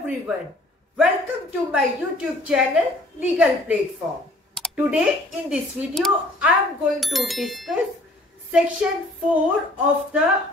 everyone, welcome to my YouTube channel Legal Platform. Today in this video I am going to discuss section 4 of the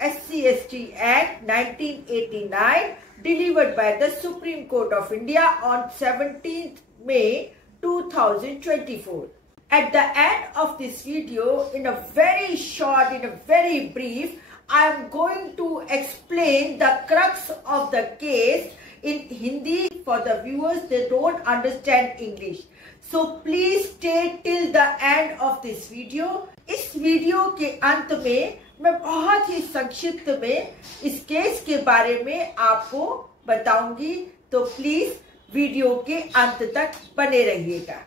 SC/ST Act 1989 delivered by the Supreme Court of India on 17th May 2024. At the end of this video, in a very brief, I am going to explain the crux of the case in Hindi for the viewers. They don't understand English. So please stay till the end of this video. इस video के अंत में मैं बहुत ही संक्षिप्त में इस case के बारे में आपको बताऊंगी, तो प्लीज वीडियो के अंत तक बने रहिएगा.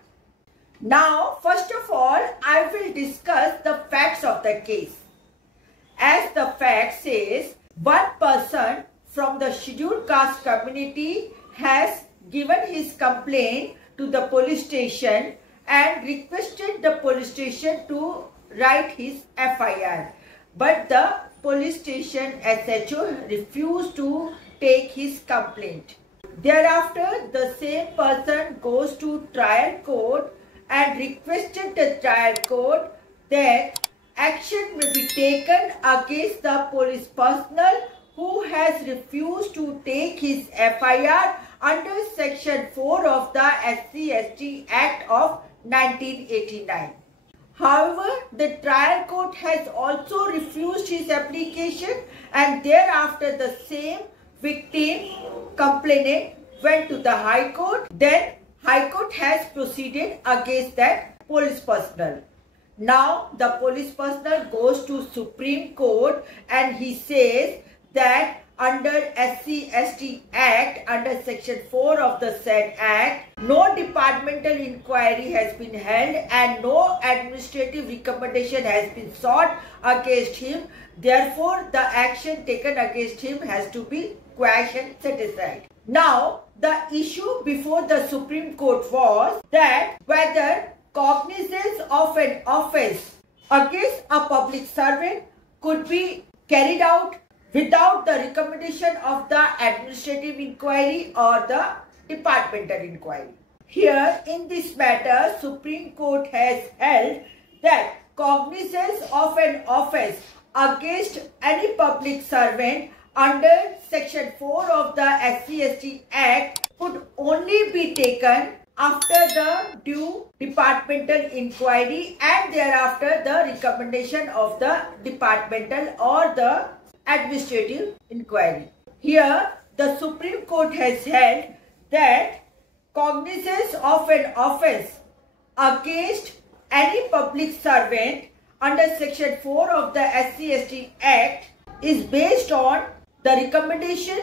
Now, first of all, I will discuss the facts of the case. As the fact says, one person from the scheduled caste community has given his complaint to the police station and requested the police station to write his FIR. But the police station SHO refused to take his complaint. Thereafter, the same person goes to trial court and requested the trial court that action may be taken against the police personnel who has refused to take his FIR under section 4 of the SC/ST Act of 1989. However, the trial court has also refused his application, and thereafter the same victim complainant went to the High Court. Then High Court has proceeded against that police personnel. Now the police personnel goes to Supreme Court and he says that under SC/ST Act, under section 4 of the said Act, no departmental inquiry has been held and no administrative recommendation has been sought against him. Therefore, the action taken against him has to be quashed and set aside. Now, the issue before the Supreme Court was that whether cognizance of an offence against a public servant could be carried out without the recommendation of the administrative inquiry or the departmental inquiry. Here, in this matter, Supreme Court has held that cognizance of an offence against any public servant under section 4 of the SC/ST Act could only be taken after the due departmental inquiry and thereafter the recommendation of the departmental or the administrative inquiry. Here, the Supreme Court has held that cognizance of an offence against any public servant under section 4 of the SC/ST Act is based on the recommendation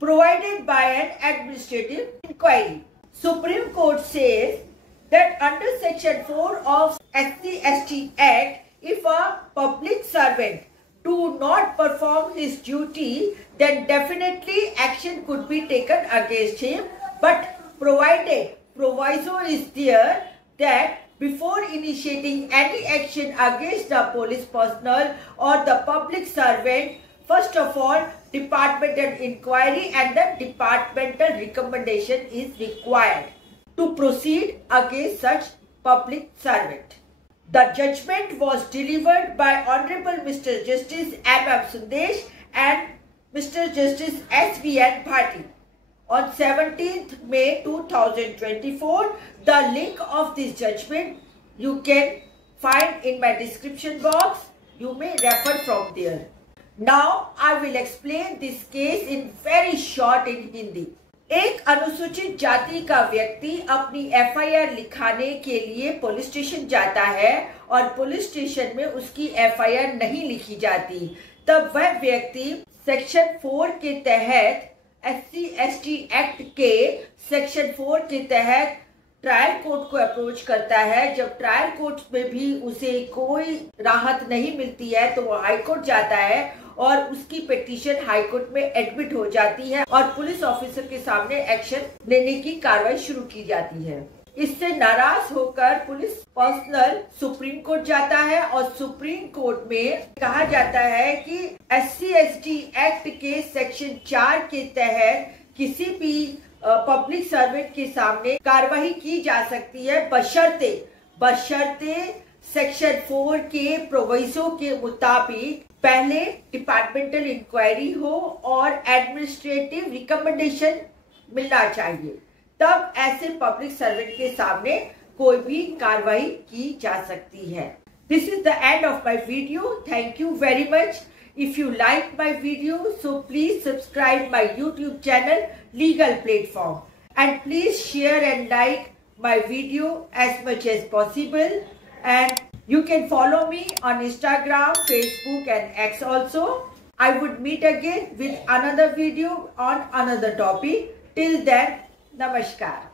provided by an administrative inquiry. Supreme Court says that under section 4 of SC/ST Act, if a public servant do not perform his duty, then definitely action could be taken against him, but provided proviso is there that before initiating any action against the police personnel or the public servant, first of all, departmental inquiry and the departmental recommendation is required to proceed against such public servant. The judgment was delivered by Honorable Mr. Justice M.M. Sundesh and Mr. Justice S.V.N. Bhati on 17th May 2024. The link of this judgment you can find in my description box. You may refer from there. Now I will explain this case in very short in Hindi. एक अनुसूचित जाति का व्यक्ति अपनी FIR लिखाने के लिए police station जाता है और पुलिस स्टेशन में उसकी FIR नहीं लिखी जाती, तब वह व्यक्ति सेक्शन 4 के तहत SC/ST एक्ट के सेक्शन 4 के तहत ट्रायल कोर्ट को अप्रोच करता है. जब ट्रायल कोर्ट में भी उसे कोई राहत नहीं मिलती है तो वो हाई कोर्ट जाता है और उसकी पिटीशन हाई कोर्ट में एडमिट हो जाती है और पुलिस ऑफिसर के सामने एक्शन लेने की कार्रवाई शुरू की जाती है. इससे नाराज होकर पुलिस पर्सनल सुप्रीम कोर्ट जाता है और सुप्रीम कोर्ट में कहा जाता है कि SC/ST एक्ट के सेक्शन 4 के तहत किसी भी पब्लिक सर्वेंट के सामने कार्रवाई की जा सकती है बशर्ते सेक्शन 4 के प्रोविजो के मुताबिक पहले डिपार्टमेंटल इंक्वायरी हो और एडमिनिस्ट्रेटिव रिकमेंडेशन मिलना चाहिए, तब ऐसे पब्लिक सर्वेंट के सामने कोई भी कार्रवाई की जा सकती है। This is the end of my video. Thank you very much. If you like my video, so please subscribe my YouTube channel Legal Platform, and please share and like my video as much as possible. And you can follow me on Instagram, Facebook and X also. I would meet again with another video on another topic. Till then, Namaskar.